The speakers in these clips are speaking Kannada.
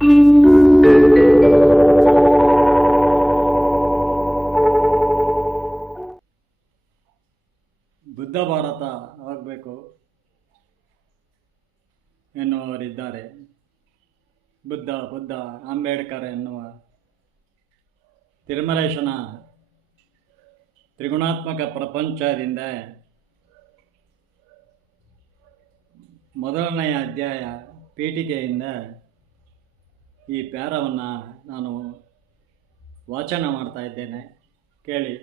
ಬುದ್ಧ ಭಾರತ ಆಗಬೇಕು ಎನ್ನುವರಿದ್ದಾರೆ. ಬುದ್ಧ ಅಂಬೇಡ್ಕರ್ ಎನ್ನುವ ತಿರುಮಲೇಶನ ತ್ರಿಗುಣಾತ್ಮಕ ಪ್ರಪಂಚದಿಂದ ಮೊದಲನೆಯ ಅಧ್ಯಾಯ ಪೀಠಿಕೆಯಿಂದ ಈ ಪ್ಯಾರವನ್ನು ನಾನು ವಾಚನ ಮಾಡ್ತಾ ಇದ್ದೇನೆ, ಕೇಳಿ.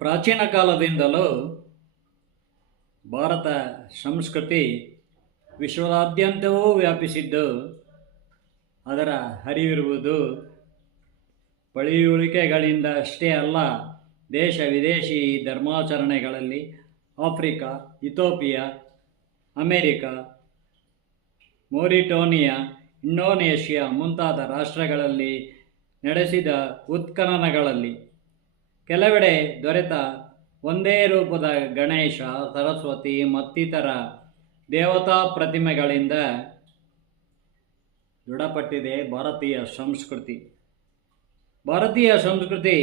ಪ್ರಾಚೀನ ಕಾಲದಿಂದಲೂ ಭಾರತ ಸಂಸ್ಕೃತಿ ವಿಶ್ವದಾದ್ಯಂತವೂ ವ್ಯಾಪಿಸಿದ್ದು, ಅದರ ಹರಿವಿರುವುದು ಪಳಿಯುಳಿಕೆಗಳಿಂದ ಅಷ್ಟೇ ಅಲ್ಲ, ದೇಶ ವಿದೇಶಿ ಧರ್ಮಾಚರಣೆಗಳಲ್ಲಿ ಆಫ್ರಿಕಾ, ಇಥೋಪಿಯಾ, ಅಮೇರಿಕಾ, ಮೊರಿಟೋನಿಯಾ, ಇಂಡೋನೇಷ್ಯಾ ಮುಂತಾದ ರಾಷ್ಟ್ರಗಳಲ್ಲಿ ನಡೆಸಿದ ಉತ್ಖನನಗಳಲ್ಲಿ ಕೆಲವೆಡೆ ದೊರೆತ ಒಂದೇ ರೂಪದ ಗಣೇಶ, ಸರಸ್ವತಿ ಮತ್ತಿತರ ದೇವತಾ ಪ್ರತಿಮೆಗಳಿಂದ ದೃಢಪಟ್ಟಿದೆ ಭಾರತೀಯ ಸಂಸ್ಕೃತಿ. ಭಾರತೀಯ ಸಂಸ್ಕೃತಿ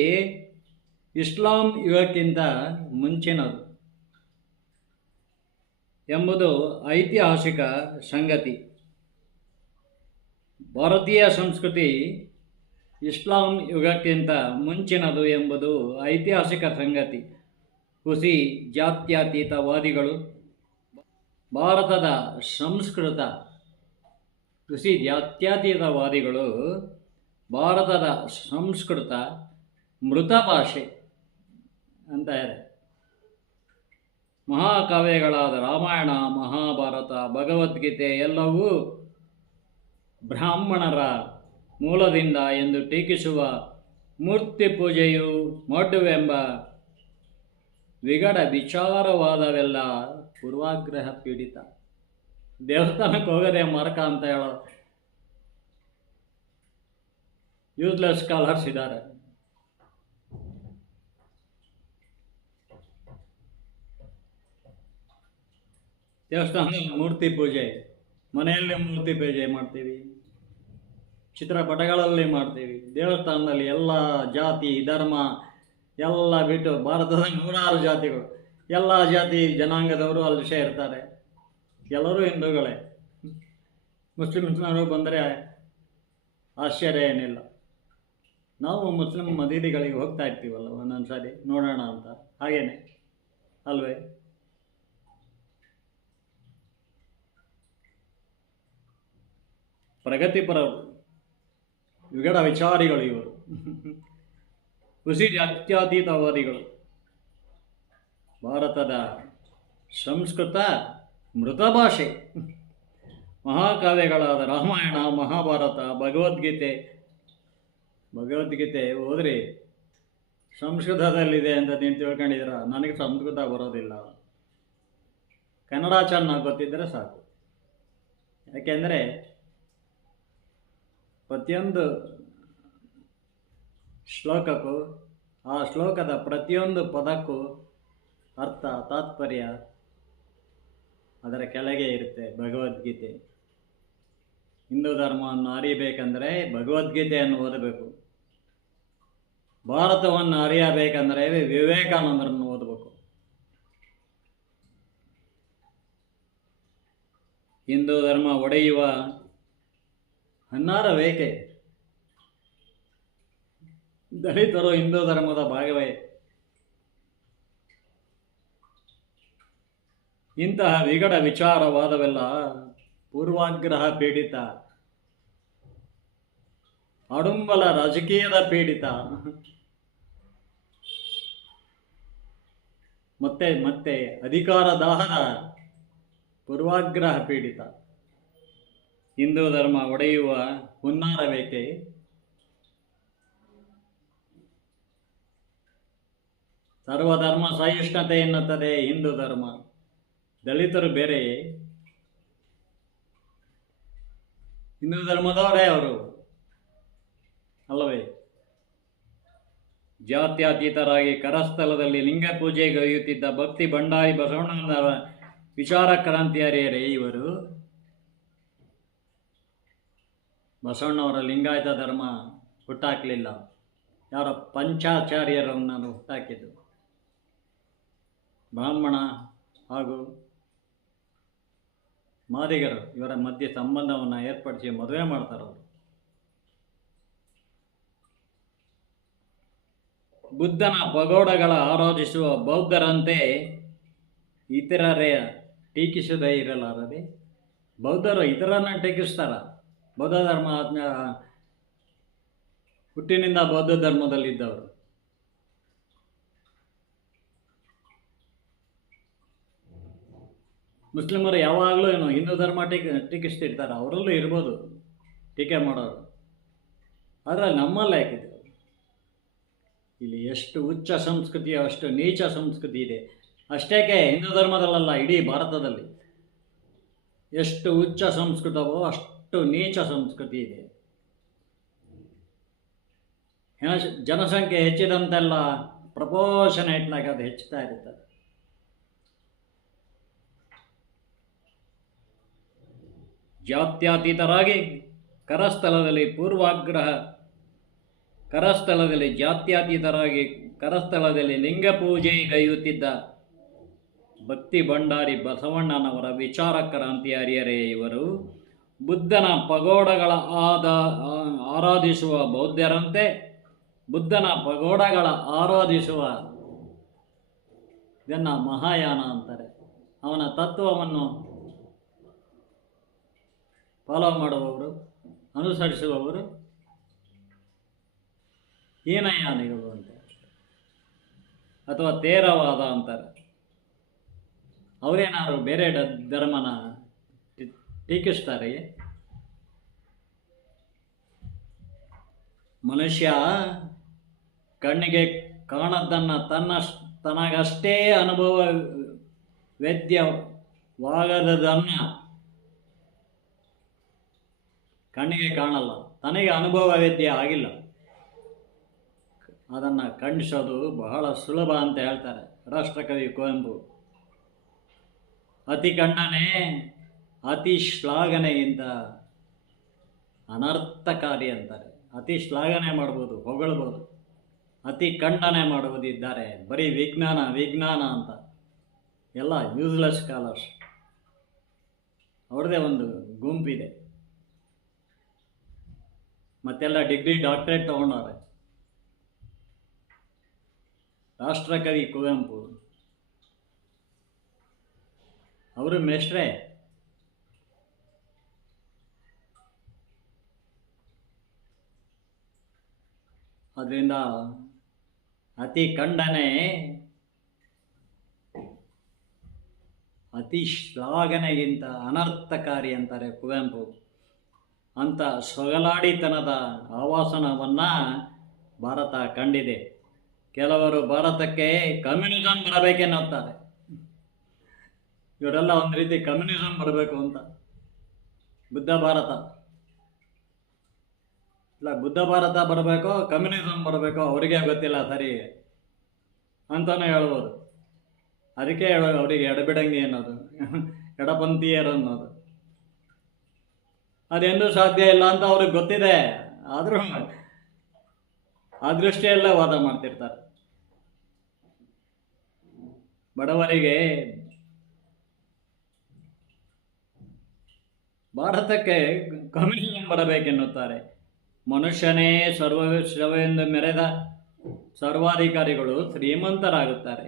ಇಸ್ಲಾಂ ಯುಗಕ್ಕಿಂತ ಮುಂಚಿನದು ಎಂಬುದು ಐತಿಹಾಸಿಕ ಸಂಗತಿ. ಭಾರತೀಯ ಸಂಸ್ಕೃತಿ ಇಸ್ಲಾಂ ಯುಗಕ್ಕಿಂತ ಮುಂಚಿನದು ಎಂಬುದು ಐತಿಹಾಸಿಕ ಸಂಗತಿ. ಹುಸಿ ಜಾತ್ಯತೀತವಾದಿಗಳು ಭಾರತದ ಸಂಸ್ಕೃತ ಮೃತ ಭಾಷೆ ಅಂತಾರೆ. ಮಹಾಕಾವ್ಯಗಳಾದ ರಾಮಾಯಣ, ಮಹಾಭಾರತ, ಭಗವದ್ಗೀತೆ ಎಲ್ಲವೂ ಬ್ರಾಹ್ಮಣರ ಮೂಲದಿಂದ ಎಂದು ಟೀಕಿಸುವ ಮೂರ್ತಿ ಪೂಜೆಯು ಮಡ್ಡುವೆಂಬ ವಿಗಡ ವಿಚಾರವಾದವೆಲ್ಲ ಪೂರ್ವಾಗ್ರಹ ಪೀಡಿತ. ದೇವಸ್ಥಾನಕ್ಕೆ ಹೋಗದೆ ಮಾರ್ಕ ಅಂತ ಹೇಳೋ ಯೂಸ್ಲೆಸ್ ಸ್ಕಾಲರ್ಸ್ ಇದ್ದಾರೆ. ದೇವಸ್ಥಾನದಲ್ಲಿ ಮೂರ್ತಿ ಪೂಜೆ, ಮನೆಯಲ್ಲಿ ಮೂರ್ತಿ ಪೂಜೆ ಮಾಡ್ತೀವಿ, ಚಿತ್ರಪಟಗಳಲ್ಲಿ ಮಾಡ್ತೀವಿ. ದೇವಸ್ಥಾನದಲ್ಲಿ ಎಲ್ಲ ಜಾತಿ ಧರ್ಮ ಎಲ್ಲ ಬಿಟ್ಟು, ಭಾರತದ 106 ಜಾತಿಗಳು, ಎಲ್ಲ ಜಾತಿ ಜನಾಂಗದವರು ಅಲ್ಲಿ ಇರ್ತಾರೆ. ಎಲ್ಲರೂ ಹಿಂದೂಗಳೇ. ಮುಸ್ಲಿಮ್ಸ್ನವರು ಬಂದರೆ ಆಶ್ಚರ್ಯ ಏನಿಲ್ಲ. ನಾವು ಮುಸ್ಲಿಂ ಮಸೀದಿಗಳಿಗೆ ಹೋಗ್ತಾ ಇರ್ತೀವಲ್ಲ ಒಂದೊಂದು ಸಾರಿ, ನೋಡೋಣ ಅಂತ. ಹಾಗೇನೆ ಅಲ್ವೇ? ಪ್ರಗತಿಪರರು, ವಿಗಡ ವಿಚಾರಿಗಳು ಇವರು. ಹುಸಿ ಜಾತ್ಯತೀತವಾದಿಗಳು. ಭಾರತದ ಸಂಸ್ಕೃತ ಮೃತ ಭಾಷೆ. ಮಹಾಕಾವ್ಯಗಳಾದ ರಾಮಾಯಣ, ಮಹಾಭಾರತ, ಭಗವದ್ಗೀತೆ ಹೋದ್ರಿ ಸಂಸ್ಕೃತದಲ್ಲಿದೆ ಅಂತ ನೀವು ತಿಳ್ಕೊಂಡಿದ್ದೀರ. ನನಗೆ ಸಂಸ್ಕೃತ ಬರೋದಿಲ್ಲ, ಕನ್ನಡ ಚೆನ್ನಾಗಿ ಗೊತ್ತಿದ್ದರೆ ಸಾಕು. ಯಾಕೆಂದರೆ ಪ್ರತಿಯೊಂದು ಶ್ಲೋಕಕ್ಕೂ, ಆ ಶ್ಲೋಕದ ಪ್ರತಿಯೊಂದು ಪದಕ್ಕೂ ಅರ್ಥ ತಾತ್ಪರ್ಯ ಅದರ ಕೆಳಗೆ ಇರುತ್ತೆ. ಭಗವದ್ಗೀತೆ. ಹಿಂದೂ ಧರ್ಮವನ್ನು ಅರಿಯಬೇಕಂದರೆ ಭಗವದ್ಗೀತೆಯನ್ನು ಓದಬೇಕು. ಭಾರತವನ್ನು ಅರಿಯಬೇಕಂದರೆ ವಿವೇಕಾನಂದರನ್ನು ಓದಬೇಕು. ಹಿಂದೂ ಧರ್ಮ ಒಡೆಯುವ ಹನ್ನಾರವೇಕೆ? ದಲಿತರು ಹಿಂದೂ ಧರ್ಮದ ಭಾಗವೇ. ಇಂತಹ ವಿಗಡ ವಿಚಾರವಾದವೆಲ್ಲ ಪೂರ್ವಾಗ್ರಹ ಪೀಡಿತ, ಆಡುಂಬಲ ರಾಜಕೀಯದ ಪೀಡಿತ, ಮತ್ತೆ ಅಧಿಕಾರ ದಾಹದ ಪೂರ್ವಾಗ್ರಹ ಪೀಡಿತ. ಹಿಂದೂ ಧರ್ಮ ಒಡೆಯುವ ಹುನ್ನಾರವೇಕೆ? ಸರ್ವಧರ್ಮ ಸಹಿಷ್ಣುತೆ ಎನ್ನುತ್ತದೆ ಹಿಂದೂ ಧರ್ಮ. ದಲಿತರು ಬೇರೆಯೇ? ಹಿಂದೂ ಧರ್ಮದವರೇ ಅವರು ಅಲ್ಲವೇ? ಜಾತ್ಯತೀತರಾಗಿ ಕರಸ್ಥಲದಲ್ಲಿ ಲಿಂಗ ಪೂಜೆಗೈಯುತ್ತಿದ್ದ ಭಕ್ತಿ ಭಂಡಾರಿ ಬಸವಣ್ಣನವರ ವಿಚಾರ ಕ್ರಾಂತಿಯಾರಿಯರೇ ಇವರು. ಬಸವಣ್ಣವರ ಲಿಂಗಾಯತ ಧರ್ಮ ಹುಟ್ಟಾಕಲಿಲ್ಲ, ಯಾರ ಪಂಚಾಚಾರ್ಯರನ್ನು ಹುಟ್ಟಾಕಿದ್ದು. ಬ್ರಾಹ್ಮಣ ಹಾಗೂ ಮಾದಿಗರು ಇವರ ಮಧ್ಯೆ ಸಂಬಂಧವನ್ನು ಏರ್ಪಡಿಸಿ ಮದುವೆ ಮಾಡ್ತಾರವರು. ಬುದ್ಧನ ಪಗೋಡಗಳ ಆರಾಧಿಸುವ ಬೌದ್ಧರಂತೆ ಇತರರೇ ಟೀಕಿಸದೇ ಇರಲಾರದೆ. ಬೌದ್ಧರು ಇತರರನ್ನು ಟೀಕಿಸ್ತಾರ. ಬೌದ್ಧ ಧರ್ಮ ಹುಟ್ಟಿನಿಂದ ಬೌದ್ಧ ಧರ್ಮದಲ್ಲಿದ್ದವರು. ಮುಸ್ಲಿಮರು ಯಾವಾಗಲೂ ಏನು ಹಿಂದೂ ಧರ್ಮ ಟೀಕಿಸ್ತಿರ್ತಾರೆ, ಅವರಲ್ಲೂ ಇರ್ಬೋದು ಟೀಕೆ ಮಾಡೋರು. ಆದರೆ ನಮ್ಮಲ್ಲಿ ಯಾಕಿದೆ? ಇಲ್ಲಿ ಎಷ್ಟು ಉಚ್ಚ ಸಂಸ್ಕೃತಿ ಅಷ್ಟು ನೀಚ ಸಂಸ್ಕೃತಿ ಇದೆ. ಅಷ್ಟೇಕೆ ಹಿಂದೂ ಧರ್ಮದಲ್ಲ, ಇಡೀ ಭಾರತದಲ್ಲಿ ಎಷ್ಟು ಉಚ್ಚ ಸಂಸ್ಕೃತವೋ ಅಷ್ಟು ನೀಚ ಸಂಸ್ಕೃತಿ ಇದೆ. ಜನಸಂಖ್ಯೆ ಹೆಚ್ಚಿದಂತೆಲ್ಲ ಪ್ರಪೋರ್ಷನೇಟ್ನಾಗ ಅದು ಹೆಚ್ಚುತ್ತಾ ಇರುತ್ತದೆ. ಜಾತ್ಯತೀತರಾಗಿ ಕರಸ್ಥಳದಲ್ಲಿ ಜಾತ್ಯತೀತರಾಗಿ ಕರಸ್ಥಳದಲ್ಲಿ ಲಿಂಗ ಪೂಜೆಗೈಯುತ್ತಿದ್ದ ಭಕ್ತಿ ಭಂಡಾರಿ ಬಸವಣ್ಣನವರ ವಿಚಾರ ಕ್ರಾಂತಿಯಾರಿಯರೇ ಇವರು. ಬುದ್ಧನ ಪಗೋಡಗಳ ಆರಾಧಿಸುವ ಬೌದ್ಧರಂತೆ ಬುದ್ಧನ ಪಗೋಡಗಳ ಆರಾಧಿಸುವ ಇದನ್ನು ಮಹಾಯಾನ ಅಂತಾರೆ. ಅವನ ತತ್ವವನ್ನು ಫಾಲೋ ಮಾಡುವವರು, ಅನುಸರಿಸುವವರು ಹೀನಯಾನಿಗಳು ಅಂತ, ಅಥವಾ ತೇರವಾದ ಅಂತಾರೆ. ಅವರೇನಾದ್ರು ಬೇರೆ ಧರ್ಮನ ಟೀಕಿಸ್ತಾರೆ. ಮನುಷ್ಯ ಕಣ್ಣಿಗೆ ಕಾಣದ್ದನ್ನು ತನಗಷ್ಟೇ ಅನುಭವ ವೇದ್ಯವಾಗದನ್ನು ಕಣ್ಣಿಗೆ ಕಾಣಲ್ಲ, ತನಗೆ ಅನುಭವ ವೇದ್ಯ ಆಗಿಲ್ಲ, ಅದನ್ನು ಖಂಡಿಸೋದು ಬಹಳ ಸುಲಭ ಅಂತ ಹೇಳ್ತಾರೆ ರಾಷ್ಟ್ರಕವಿ ಕುವೆಂಪು. ಅತಿ ಖಂಡನೆ ಅತಿ ಶ್ಲಾಘನೆಗಿಂತ ಅನರ್ಥಕಾರಿ ಅಂತಾರೆ. ಅತಿ ಶ್ಲಾಘನೆ ಮಾಡ್ಬೋದು, ಹೊಗಳ್ಬೋದು, ಅತಿ ಖಂಡನೆ ಮಾಡುವುದಿದ್ದಾರೆ ಬರೀ ವಿಜ್ಞಾನ ಅಂತ ಎಲ್ಲ ಯೂಸ್ಲೆಸ್ ಸ್ಕಾಲರ್ಸ್. ಅವ್ರದ್ದೇ ಒಂದು ಗುಂಪಿದೆ, ಮತ್ತೆಲ್ಲ ಡಿಗ್ರಿ ಡಾಕ್ಟರೇಟ್ ತಗೊಂಡವ್ರೆ. ರಾಷ್ಟ್ರಕವಿ ಕುವೆಂಪು ಅವರು ಮೇಷ್ಟ್ರೇ. ಅದರಿಂದ ಅತಿ ಖಂಡನೆ ಅತಿ ಶ್ಲಾಘನೆಗಿಂತ ಅನರ್ಥಕಾರಿ ಅಂತಾರೆ ಕುವೆಂಪು. ಅಂಥ ಸೊಗಲಾಡಿತನದ ಆವಾಸನವನ್ನು ಭಾರತ ಕಂಡಿದೆ. ಕೆಲವರು ಭಾರತಕ್ಕೆ ಕಮ್ಯುನಿಸಮ್ ಬರಬೇಕೆನ್ನುತ್ತಾರೆ. ಇವರೆಲ್ಲ ಒಂದು ರೀತಿ ಕಮ್ಯುನಿಸಮ್ ಬರಬೇಕು ಅಂತ. ಬುದ್ಧ ಭಾರತ ಬರಬೇಕೋ ಕಮ್ಯುನಿಸಮ್ ಬರಬೇಕೋ ಅವರಿಗೆ ಗೊತ್ತಿಲ್ಲ ಸರಿ ಅಂತಲೇ ಹೇಳ್ಬೋದು. ಅದಕ್ಕೆ ಅವರಿಗೆ ಎಡಬಿಡಂಗಿ ಅನ್ನೋದು, ಎಡಪಂಥೀಯರು ಅನ್ನೋದು. ಅದೆಂದೂ ಸಾಧ್ಯ ಇಲ್ಲ ಅಂತ ಅವ್ರಿಗೆ ಗೊತ್ತಿದೆ, ಆದರೂ ಆ ದೃಷ್ಟಿಯಲ್ಲೇ ವಾದ ಮಾಡ್ತಿರ್ತಾರೆ. ಬಡವರಿಗೆ ಭಾರತಕ್ಕೆ ಕಮ್ಯುನಿಸಮ್ ಬರಬೇಕೆನ್ನುತ್ತಾರೆ. ಮನುಷ್ಯನೇ ಸರ್ವಸ್ವವೆಂದು ಮೆರೆದ ಸರ್ವಾಧಿಕಾರಿಗಳು ಶ್ರೀಮಂತರಾಗುತ್ತಾರೆ.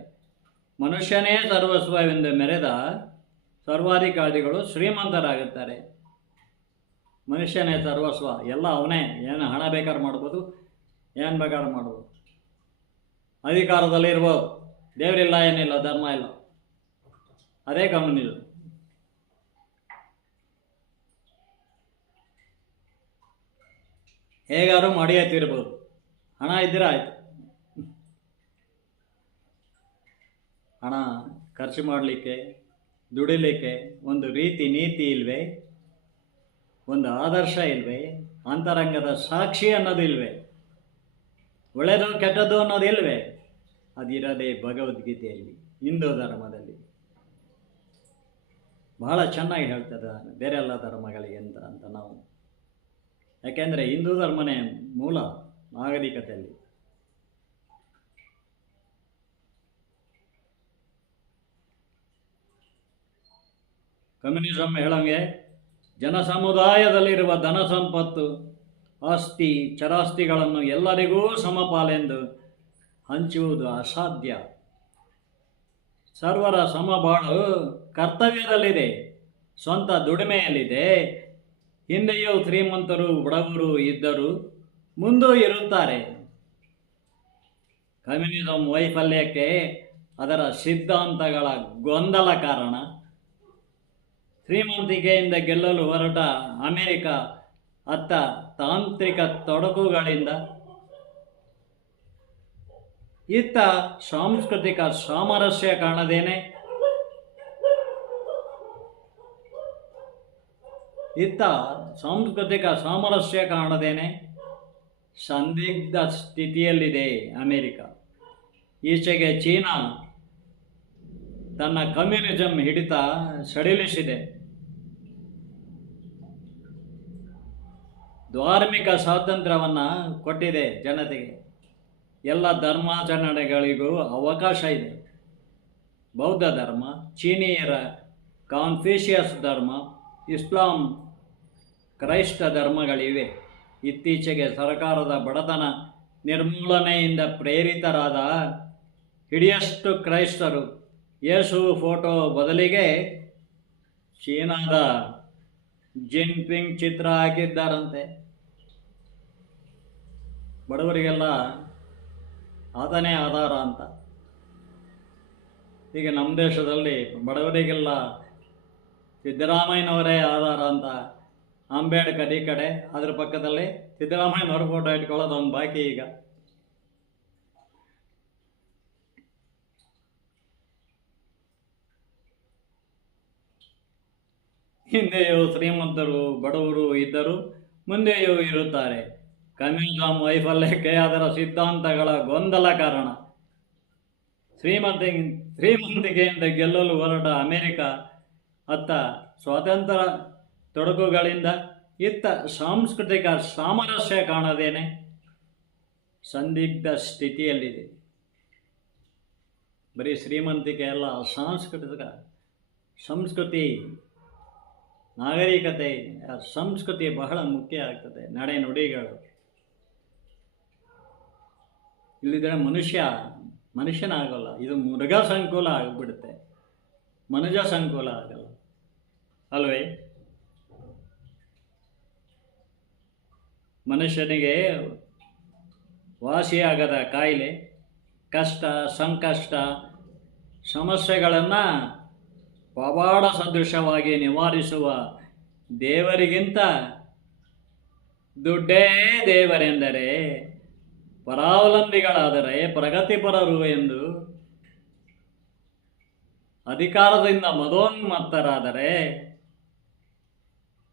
ಮನುಷ್ಯನೇ ಸರ್ವಸ್ವವೆಂದು ಮೆರೆದ ಸರ್ವಾಧಿಕಾರಿಗಳು ಶ್ರೀಮಂತರಾಗುತ್ತಾರೆ. ಮನುಷ್ಯನೇ ಸರ್ವಸ್ವ, ಎಲ್ಲ ಅವನೇ. ಏನು ಹಣ ಬೇಕಾದ್ರೆ ಮಾಡ್ಬೋದು, ಏನು ಬೇಕಾದ್ರೆ ಮಾಡ್ಬೋದು, ಅಧಿಕಾರದಲ್ಲಿ ಇರ್ಬೋದು. ದೇವರಿಲ್ಲ, ಏನಿಲ್ಲ, ಧರ್ಮ ಇಲ್ಲ. ಅದೇ ಕಮ್ಯುನಿಸಮ್. ಹೇಗಾದ್ರೂ ಮಾಡಿಯೇ ತೀರ್ಬೋದು, ಹಣ ಇದ್ದರೆ ಆಯಿತು. ಹಣ ಖರ್ಚು ಮಾಡಲಿಕ್ಕೆ, ದುಡಿಲಿಕ್ಕೆ ಒಂದು ರೀತಿ ನೀತಿ ಇಲ್ವೇ, ಒಂದು ಆದರ್ಶ ಇಲ್ವೇ, ಅಂತರಂಗದ ಸಾಕ್ಷಿ ಅನ್ನೋದು ಇಲ್ವೇ, ಒಳ್ಳೆಯದು ಕೆಟ್ಟದ್ದು ಅನ್ನೋದು ಇಲ್ವೇ? ಅದಿರದೆ ಭಗವದ್ಗೀತೆಯಲ್ಲಿ, ಹಿಂದೂ ಧರ್ಮದಲ್ಲಿ. ಬಹಳ ಚೆನ್ನಾಗಿ ಹೇಳ್ತದೆ ಬೇರೆ ಎಲ್ಲ ಧರ್ಮಗಳಿಗಿಂತ ಅಂತ ನಾವು. ಯಾಕೆಂದರೆ ಹಿಂದೂ ಧರ್ಮನೇ ಮೂಲ ನಾಗರಿಕತೆಯಲ್ಲಿ. ಕಮ್ಯುನಿಸಮ್ ಹೇಳಂಗೆ ಜನಸಮುದಾಯದಲ್ಲಿರುವ ಧನ ಸಂಪತ್ತು, ಆಸ್ತಿ ಚರಾಸ್ತಿಗಳನ್ನು ಎಲ್ಲರಿಗೂ ಸಮಪಾಲೆಂದು ಹಂಚುವುದು ಅಸಾಧ್ಯ. ಸರ್ವರ ಸಮಬಾಳು ಕರ್ತವ್ಯದಲ್ಲಿದೆ, ಸ್ವಂತ ದುಡಿಮೆಯಲ್ಲಿದೆ. ಹಿಂದೆಯೂ ಶ್ರೀಮಂತರು ಬಡವರು ಇದ್ದರು, ಮುಂದೂ ಇರುತ್ತಾರೆ. ಕಮ್ಯುನಿಸಂ ವೈಫಲ್ಯಕ್ಕೆ ಅದರ ಸಿದ್ಧಾಂತಗಳ ಗೊಂದಲ ಕಾರಣ. ಶ್ರೀಮಂತಿಕೆಯಿಂದ ಗೆಲ್ಲಲು ಹೊರಟ ಅಮೆರಿಕ ಅತ್ತ ತಾಂತ್ರಿಕ ತೊಡಕುಗಳಿಂದ, ಇತ್ತ ಸಾಂಸ್ಕೃತಿಕ ಸಾಮರಸ್ಯ ಕಾಣದೇನೆ ಸಂದಿಗ್ಧ ಸ್ಥಿತಿಯಲ್ಲಿದೆ ಅಮೆರಿಕ. ಈಚೆಗೆ ಚೀನಾ ತನ್ನ ಕಮ್ಯುನಿಸಂ ಹಿಡಿತ ಸಡಿಲಿಸಿದೆ. ಧಾರ್ಮಿಕ ಸ್ವಾತಂತ್ರ್ಯವನ್ನು ಕೊಟ್ಟಿದೆ ಜನತೆಗೆ. ಎಲ್ಲ ಧರ್ಮಾಚರಣೆಗಳಿಗೂ ಅವಕಾಶ ಇದೆ. ಬೌದ್ಧ ಧರ್ಮ, ಚೀನೀಯರ ಕಾನ್ಫ್ಯೂಷಿಯಸ್ ಧರ್ಮ, ಇಸ್ಲಾಂ, ಕ್ರೈಸ್ತ ಧರ್ಮಗಳಿವೆ. ಇತ್ತೀಚೆಗೆ ಸರ್ಕಾರದ ಬಡತನ ನಿರ್ಮೂಲನೆಯಿಂದ ಪ್ರೇರಿತರಾದ ಹಿಡಿಯಷ್ಟು ಕ್ರೈಸ್ತರು ಯೇಸು ಫೋಟೋ ಬದಲಿಗೆ ಚೀನಾದ ಜಿನ್ಪಿಂಗ್ ಚಿತ್ರ ಹಾಕಿದ್ದಾರಂತೆ. ಬಡವರಿಗೆಲ್ಲ ಆತನೇ ಆಧಾರ ಅಂತ. ಈಗ ನಮ್ಮ ದೇಶದಲ್ಲಿ ಬಡವರಿಗೆಲ್ಲ ಸಿದ್ದರಾಮಯ್ಯನವರೇ ಆಧಾರ ಅಂತ. ಅಂಬೇಡ್ಕರ್ ಈ ಕಡೆ, ಅದ್ರ ಪಕ್ಕದಲ್ಲಿ ಸಿದ್ದರಾಮಯ್ಯನವ್ರ ಫೋಟೋ ಇಟ್ಕೊಳ್ಳೋದು ಒಂದು ಬಾಕಿ. ಈಗ ಹಿಂದೆಯೂ ಶ್ರೀಮಂತರು ಬಡವರು ಇದ್ದರು, ಮುಂದೆಯೂ ಇರುತ್ತಾರೆ. ಕಮ್ಯುನಿಸಂ ವೈಫಲ್ಯಕ್ಕೆ ಅದರ ಸಿದ್ಧಾಂತಗಳ ಗೊಂದಲ ಕಾರಣ. ಶ್ರೀಮಂತಿಕೆಯಿಂದ ಗೆಲ್ಲಲು ಹೊರಟ ಅಮೆರಿಕ ಅತ್ತ ಸ್ವಾತಂತ್ರ್ಯ ತೊಡಕುಗಳಿಂದ, ಇತ್ತ ಸಾಂಸ್ಕೃತಿಕ ಸಾಮರಸ್ಯ ಕಾಣದೇನೆ ಸಂದಿಗ್ಧ ಸ್ಥಿತಿಯಲ್ಲಿದೆ. ಬರೀ ಶ್ರೀಮಂತಿಕೆ ಅಲ್ಲ, ಸಂಸ್ಕೃತಿ, ನಾಗರಿಕತೆ, ಸಂಸ್ಕೃತಿ ಬಹಳ ಮುಖ್ಯ ಆಗ್ತದೆ. ನಡೆ ನುಡಿಗಳು ಇಲ್ಲಿದ್ರೆ ಮನುಷ್ಯನಾಗಲ್ಲ. ಇದು ಮೃಗ ಸಂಕುಲ ಆಗಿಬಿಡುತ್ತೆ, ಮನುಜ ಸಂಕುಲ ಆಗಲ್ಲ ಅಲ್ವೇ? ಮನುಷ್ಯನಿಗೆ ವಾಸಿಯಾಗದ ಕಾಯಿಲೆ, ಕಷ್ಟ, ಸಂಕಷ್ಟ, ಸಮಸ್ಯೆಗಳನ್ನು ಪವಾಡ ಸದೃಶವಾಗಿ ನಿವಾರಿಸುವ ದೇವರಿಗಿಂತ ದುಡ್ಡೇ ದೇವರೆಂದರೆ, ಪರಾವಲಂಬಿಗಳಾದರೆ ಪ್ರಗತಿಪರರು ಎಂದು, ಅಧಿಕಾರದಿಂದ ಮದೋನ್ಮತ್ತರಾದರೆ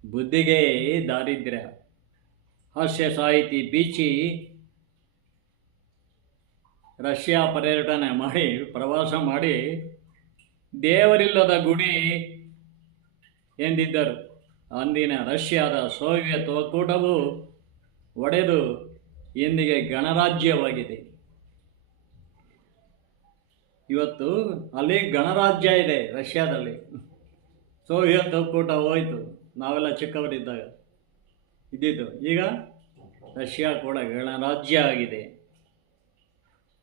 ಬುದ್ಧಿಗೆ ದಾರಿದ್ರ್ಯ. ಹಾಸ್ಯ ಸಾಹಿತಿ ಬೀಚಿ ರಷ್ಯಾ ಪರ್ಯಟನೆ ಮಾಡಿ, ಪ್ರವಾಸ ಮಾಡಿ, ದೇವರಿಲ್ಲದ ಗುಡಿ ಎಂದಿದ್ದರು. ಅಂದಿನ ರಷ್ಯಾದ ಸೋವಿಯತ್ ಒಕ್ಕೂಟವು ಒಡೆದು ಇಂದಿಗೆ ಗಣರಾಜ್ಯವಾಗಿದೆ. ಇವತ್ತು ಅಲ್ಲಿ ಗಣರಾಜ್ಯ ಇದೆ ರಷ್ಯಾದಲ್ಲಿ. ಸೋವಿಯತ್ ಒಕ್ಕೂಟ ಹೋಯಿತು, ನಾವೆಲ್ಲ ಚಿಕ್ಕವರಿದ್ದಾಗ ಇದ್ದಿದ್ದು. ಈಗ ರಷ್ಯಾ ಕೂಡ ಗಣರಾಜ್ಯ ಆಗಿದೆ.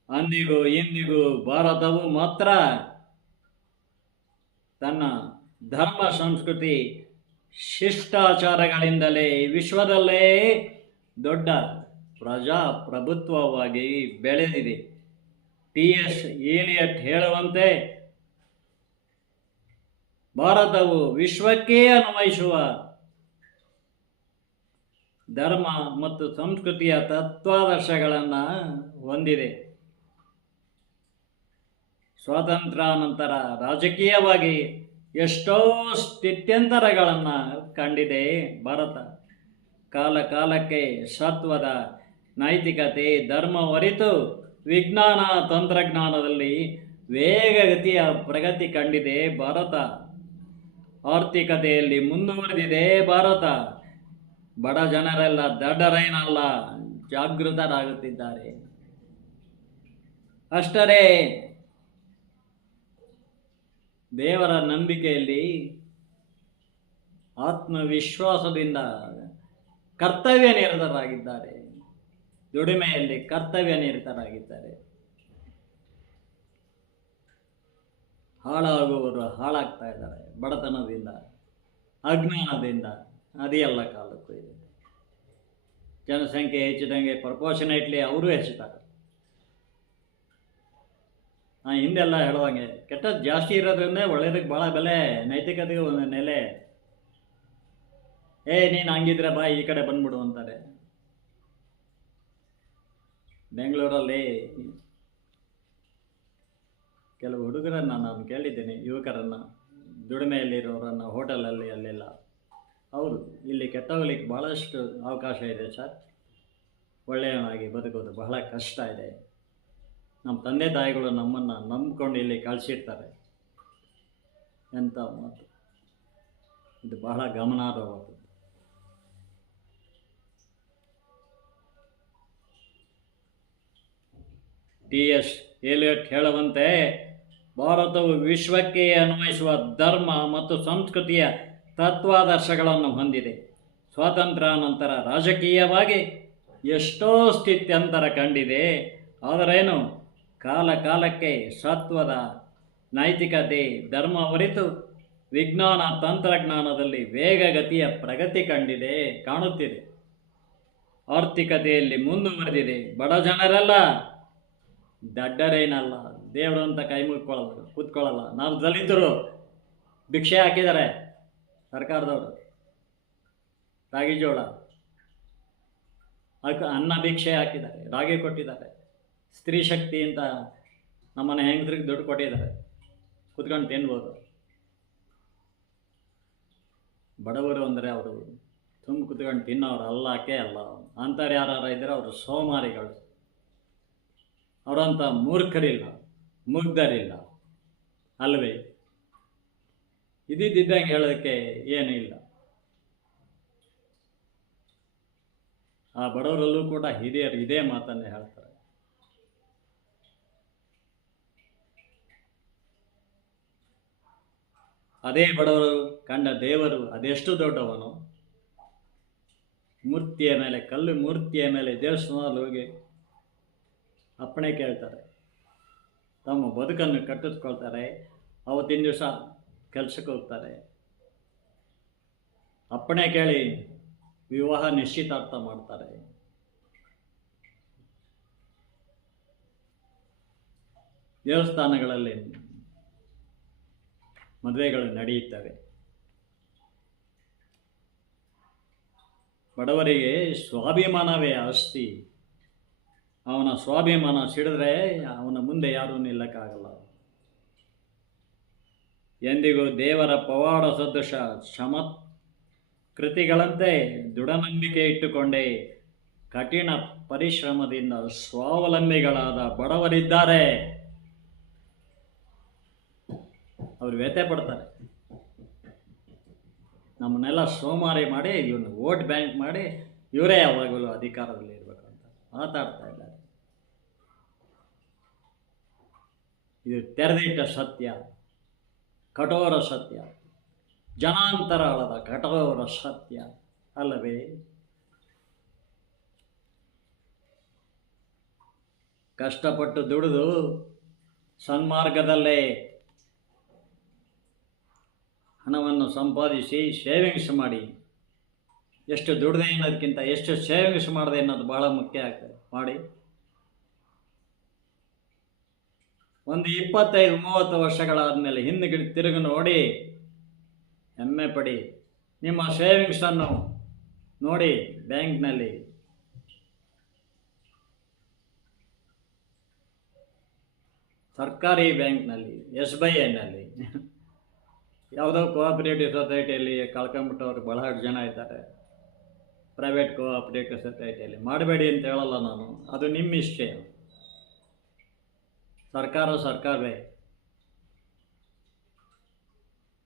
ಅಂದಿಗೂ ಇಂದಿಗೂ ಭಾರತವು ಮಾತ್ರ ತನ್ನ ಧರ್ಮ, ಸಂಸ್ಕೃತಿ, ಶಿಷ್ಟಾಚಾರಗಳಿಂದಲೇ ವಿಶ್ವದಲ್ಲೇ ದೊಡ್ಡ ಪ್ರಜಾಪ್ರಭುತ್ವವಾಗಿ ಬೆಳೆದಿದೆ. ಟಿ.ಎಸ್. ಎಲಿಯಟ್ ಹೇಳುವಂತೆ, ಭಾರತವು ವಿಶ್ವಕ್ಕೇ ಅನ್ವಯಿಸುವ ಧರ್ಮ ಮತ್ತು ಸಂಸ್ಕೃತಿಯ ತತ್ವಾದರ್ಶಗಳನ್ನು ಹೊಂದಿದೆ. ಸ್ವಾತಂತ್ರ್ಯಾನಂತರ ರಾಜಕೀಯವಾಗಿ ಎಷ್ಟೋ ಸ್ಥಿತ್ಯಂತರಗಳನ್ನು ಕಂಡಿದೆ ಭಾರತ. ಕಾಲ ಕಾಲಕ್ಕೆ ಸತ್ವದ, ನೈತಿಕತೆ, ಧರ್ಮ ಹೊರಿತು ವಿಜ್ಞಾನ ತಂತ್ರಜ್ಞಾನದಲ್ಲಿ ವೇಗಗತಿಯ ಪ್ರಗತಿ ಕಂಡಿದೆ ಭಾರತ. ಆರ್ಥಿಕತೆಯಲ್ಲಿ ಮುಂದುವರೆದಿದೆ ಭಾರತ. ಬಡ ಜನರೆಲ್ಲ ದಡ್ಡರೇನಲ್ಲ, ಜಾಗೃತರಾಗುತ್ತಿದ್ದಾರೆ. ಅಷ್ಟರೇ ದೇವರ ನಂಬಿಕೆಯಲ್ಲಿ ಆತ್ಮವಿಶ್ವಾಸದಿಂದ ಕರ್ತವ್ಯ ನಿರತರಾಗಿದ್ದಾರೆ. ದುಡಿಮೆಯಲ್ಲಿ ಕರ್ತವ್ಯ ನಿರತರಾಗಿದ್ದಾರೆ. ಹಾಳಾಗುವವರು ಹಾಳಾಗ್ತಾ ಇದ್ದಾರೆ ಬಡತನದಿಂದ, ಅಜ್ಞಾನದಿಂದ. ಅದೆಲ್ಲ ಕಾಲಕ್ಕೂ ಇದೆ. ಜನಸಂಖ್ಯೆ ಹೆಚ್ಚಿದಂಗೆ ಪ್ರಪೋರ್ಷನೇಟ್ಲಿ ಅವರು ಹೆಚ್ಚುತ್ತಾರೆ. ಹಿಂದೆಲ್ಲ ಹೇಳುವಂಗೆ ಕೆಟ್ಟದ್ದು ಜಾಸ್ತಿ ಇರೋದ್ರಿಂದ ಒಳ್ಳೇದಕ್ಕೆ ಭಾಳ ಬೆಲೆ, ನೈತಿಕತೆಗೆ ಒಂದು ನೆಲೆ. ನೀನು ಹಂಗಿದ್ರೆ ಬಾ ಈ ಕಡೆ ಬಂದ್ಬಿಡು ಅಂತಾರೆ. ಬೆಂಗಳೂರಲ್ಲಿ ಕೆಲವು ಹುಡುಗರನ್ನು ನಾನು ಕೇಳಿದ್ದೇನೆ, ಯುವಕರನ್ನು, ದುಡಿಮೆಯಲ್ಲಿರೋರನ್ನು, ಹೋಟೆಲಲ್ಲಿ ಅಲ್ಲೆಲ್ಲ. ಹೌದು, ಇಲ್ಲಿ ಕೆಟ್ಟೋಗ್ಲಿಕ್ಕೆ ಭಾಳಷ್ಟು ಅವಕಾಶ ಇದೆ ಸರ್. ಒಳ್ಳೆಯವನಾಗಿ ಬದುಕೋದು ಬಹಳ ಕಷ್ಟ ಇದೆ. ನಮ್ಮ ತಂದೆ ತಾಯಿಗಳು ನಮ್ಮನ್ನು ನಂಬ್ಕೊಂಡು ಇಲ್ಲಿ ಕಳಿಸಿರ್ತಾರೆ. ಎಂಥ ಮಾತು ಇದು, ಬಹಳ ಗಮನಾರ್ಹವಾದದ್ದು. T.S. ಎಲಿಯಟ್ ಹೇಳುವಂತೆ, ಭಾರತವು ವಿಶ್ವಕ್ಕೆ ಅನ್ವಯಿಸುವ ಧರ್ಮ ಮತ್ತು ಸಂಸ್ಕೃತಿಯ ತತ್ವಾದರ್ಶಗಳನ್ನು ಹೊಂದಿದೆ. ಸ್ವಾತಂತ್ರ್ಯ ನಂತರ ರಾಜಕೀಯವಾಗಿ ಎಷ್ಟೋ ಸ್ಥಿತ್ಯಂತರ ಕಂಡಿದೆ. ಆದರೇನು, ಕಾಲ ಕಾಲಕ್ಕೆ ಸತ್ವದ ನೈತಿಕತೆ ಧರ್ಮ ಹೊರಿತು ವಿಜ್ಞಾನ ತಂತ್ರಜ್ಞಾನದಲ್ಲಿ ವೇಗಗತಿಯ ಪ್ರಗತಿ ಕಾಣುತ್ತಿದೆ. ಆರ್ಥಿಕತೆಯಲ್ಲಿ ಮುಂದುವರೆದಿದೆ. ಬಡ ಜನರೆಲ್ಲ ದಡ್ಡರೇನಲ್ಲ, ದೇವರು ಅಂತ ಕೈ ಮುಗ್ಕೊಳ್ಳಲ್ಲ, ಕೂತ್ಕೊಳ್ಳಲ್ಲ. ನಾವು ದಲಿತರು ಭಿಕ್ಷೆ ಹಾಕಿದ್ದಾರೆ ಸರ್ಕಾರದವರು, ರಾಗಿ ಜೋಳ ಅನ್ನ ಭಿಕ್ಷೆ ಹಾಕಿದ್ದಾರೆ, ರಾಗಿ ಕೊಟ್ಟಿದ್ದಾರೆ. ಸ್ತ್ರೀ ಶಕ್ತಿ ಅಂತ ನಮ್ಮನೆ ಹೆಂಗಸ್ರಿಗೆ ದುಡ್ಡು ಕೊಟ್ಟಿದ್ದಾರೆ, ಕೂತ್ಕೊಂಡು ತಿನ್ಬೋದು. ಬಡವರು ಅಂದರೆ ಅವರು ತುಂಬ ಕೂತ್ಕೊಂಡು ತಿನ್ನೋರು ಅಲ್ಲಕ್ಕೆ ಅಲ್ಲ. ಅಂಥವ್ರು ಯಾರು ಇದ್ದರೆ ಅವರು ಸೋಮಾರಿಗಳು. ಅವರಂಥ ಮೂರ್ಖರಿಲ್ಲ, ಮುಗ್ಧರಿಲ್ಲ ಅಲ್ವೇ? ಇದ್ದಿದ್ದಂಗೆ ಹೇಳೋದಕ್ಕೆ ಏನೂ ಇಲ್ಲ. ಆ ಬಡವರಲ್ಲೂ ಕೂಡ ಹಿರಿಯರು ಇದೇ ಮಾತನ್ನೇ ಹೇಳ್ತಾರೆ. ಅದೇ ಬಡವರು ಕಂಡ ದೇವರು ಅದೆಷ್ಟು ದೊಡ್ಡವನು. ಮೂರ್ತಿಯ ಮೇಲೆ, ಕಲ್ಲು ಮೂರ್ತಿಯ ಮೇಲೆ ದೇವಸ್ಥಾನದಲ್ಲಿ ಹೋಗಿ ಅಪ್ಪಣೆ ಕೇಳ್ತಾರೆ. ತಮ್ಮ ಬದುಕನ್ನು ಕಟ್ಟಿಸ್ಕೊಳ್ತಾರೆ. ಅವತ್ತಿನ ದಿವಸ ಕೆಲಸಕ್ಕೆ ಹೋಗ್ತಾರೆ. ಅಪ್ಪಣೆ ಕೇಳಿ ವಿವಾಹ ನಿಶ್ಚಿತಾರ್ಥ ಮಾಡ್ತಾರೆ. ದೇವಸ್ಥಾನಗಳಲ್ಲಿ ಮದುವೆಗಳು ನಡೆಯುತ್ತವೆ. ಬಡವರಿಗೆ ಸ್ವಾಭಿಮಾನವೇ ಆಸ್ತಿ. ಅವನ ಸ್ವಾಭಿಮಾನ ಸಿಡಿದ್ರೆ ಅವನ ಮುಂದೆ ಯಾರೂ ನಿಲ್ಲಕ್ಕಾಗಲ್ಲ. ಎಂದಿಗೂ ದೇವರ ಪವಾಡ ಸದೃಶ ಕೃತಿಗಳಂತೆ ದೃಢನಂಬಿಕೆ ಇಟ್ಟುಕೊಂಡೇ ಕಠಿಣ ಪರಿಶ್ರಮದಿಂದ ಸ್ವಾವಲಂಬಿಗಳಾದ ಬಡವರಿದ್ದಾರೆ. ಅವರು ವ್ಯಥೆ ಪಡ್ತಾರೆ. ನಮ್ಮನ್ನೆಲ್ಲ ಸೋಮಾರಿ ಮಾಡಿ, ಇವನು ವೋಟ್ ಬ್ಯಾಂಕ್ ಮಾಡಿ ಇವರೇ ಯಾವಾಗಲೂ ಅಧಿಕಾರದಲ್ಲಿ ಇರಬೇಕು ಅಂತ ಮಾತಾಡ್ತಾ ಇದ್ದಾರೆ. ಇದು ತೆರೆದಿಟ್ಟ ಸತ್ಯ, ಕಠೋರ ಸತ್ಯ, ಜನಾಂತರಾಳದ ಕಠೋರ ಸತ್ಯ ಅಲ್ಲವೇ? ಕಷ್ಟಪಟ್ಟು ದುಡಿದು ಸನ್ಮಾರ್ಗದಲ್ಲೇ ಹಣವನ್ನು ಸಂಪಾದಿಸಿ ಸೇವಿಂಗ್ಸ್ ಮಾಡಿ, ಎಷ್ಟು ದುಡಿದೆ ಅನ್ನೋದಕ್ಕಿಂತ ಎಷ್ಟು ಸೇವಿಂಗ್ಸ್ ಮಾಡಿದೆ ಅನ್ನೋದು ಭಾಳ ಮುಖ್ಯ ಆಗ್ತದೆ. ಮಾಡಿ ಒಂದು 25-30 ವರ್ಷಗಳಾದಮೇಲೆ ಹಿಂದೆ ತಿರುಗಿ ನೋಡಿ ಹೆಮ್ಮೆ ಪಡಿ. ನಿಮ್ಮ ಸೇವಿಂಗ್ಸನ್ನು ನೋಡಿ ಬ್ಯಾಂಕ್ನಲ್ಲಿ. ಸರ್ಕಾರಿ ಬ್ಯಾಂಕ್ನಲ್ಲಿ, SBIನಲ್ಲಿ, ಯಾವುದೋ ಕೋಆಪರೇಟಿವ್ ಸೊಸೈಟಿಯಲ್ಲಿ ಕಳ್ಕೊಂಬಿಟ್ಟವ್ರು ಬಹಳಷ್ಟು ಜನ ಇದ್ದಾರೆ. ಪ್ರೈವೇಟ್ ಕೋಆಪರೇಟಿವ್ ಸೊಸೈಟಿಯಲ್ಲಿ ಮಾಡಬೇಡಿ ಅಂತ ಹೇಳಲ್ಲ ನಾನು, ಅದು ನಿಮ್ಮ ಇಷ್ಟ. ಸರ್ಕಾರವೇ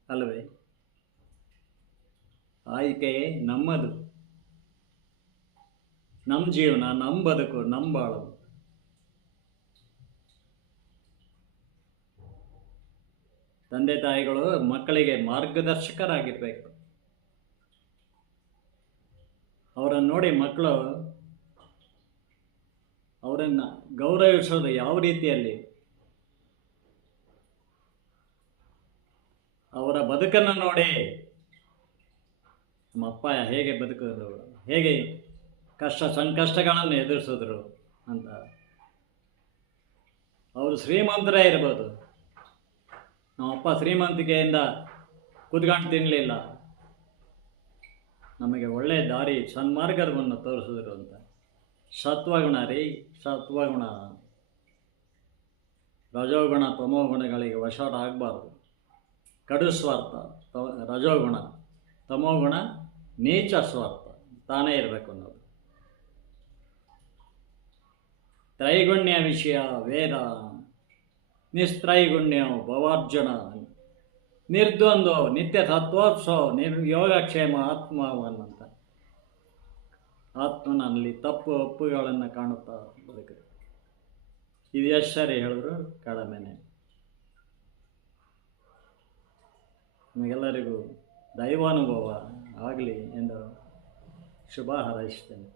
ಅಲ್ಲವೇ? ಆಯ್ಕೆ ನಮ್ಮದು, ನಮ್ಮ ಜೀವನ, ನಮ್ಮ ಬದುಕು, ನಮ್ಮ ಬಾಳು. ತಂದೆ ತಾಯಿಗಳು ಮಕ್ಕಳಿಗೆ ಮಾರ್ಗದರ್ಶಕರಾಗಿರ್ಬೇಕು. ಅವರನ್ನು ನೋಡಿ ಮಕ್ಕಳು ಅವರನ್ನು ಗೌರವಿಸೋದು ಯಾವ ರೀತಿಯಲ್ಲಿ, ಅವರ ಬದುಕನ್ನು ನೋಡಿ ನಮ್ಮ ಅಪ್ಪ ಹೇಗೆ ಬದುಕಿದ್ರು, ಹೇಗೆ ಸಂಕಷ್ಟಗಳನ್ನು ಎದುರಿಸಿದ್ರು ಅಂತ. ಅವರು ಶ್ರೀಮಂತರೇ ಇರ್ಬೋದು, ನಮ್ಮಪ್ಪ ಶ್ರೀಮಂತಿಕೆಯಿಂದ ಕುತ್ಕೊಂಡು ತಿನ್ನಲಿಲ್ಲ, ನಮಗೆ ಒಳ್ಳೆಯ ದಾರಿ ಸನ್ಮಾರ್ಗವನ್ನು ತೋರಿಸಿದ್ರು ಅಂತ. ಸತ್ವಗುಣ ರೀ, ಸತ್ವಗುಣ. ರಜೋಗುಣ ತಮೋಗುಣಗಳಿಗೆ ವಶರಾಗಬಾರ್ದು. ಕಡು ಸ್ವಾರ್ಥ ರಜೋಗುಣ, ತಮೋಗುಣ ನೀಚ ಸ್ವಾರ್ಥ, ತಾನೇ ಇರಬೇಕು ಅನ್ನೋದು. ತ್ರೈಗುಣ್ಯ ವಿಷಯ ವೇದ, ನಿಸ್ತ್ರೈಗುಣ್ಯ ಭವಾರ್ಜುನ, ನಿರ್ದ್ವಂದ್ವ ನಿತ್ಯ ತತ್ವೋತ್ಸವ ಯೋಗಕ್ಷೇಮ ಆತ್ಮವನ್ನಂತ. ಆತ್ಮನಲ್ಲಿ ತಪ್ಪು ಒಪ್ಪುಗಳನ್ನು ಕಾಣುತ್ತಾ ಬದುಕಿದೆ. ಇದು ಎಷ್ಟು ಸರಿ ಹೇಳಿದ್ರು ಕಡಿಮೆನೆ. ನಿಮಗೆಲ್ಲರಿಗೂ ದೈವಾನುಭವ ಆಗಲಿ ಎಂದು ಶುಭ ಹಾರೈಸ್ತೇನೆ.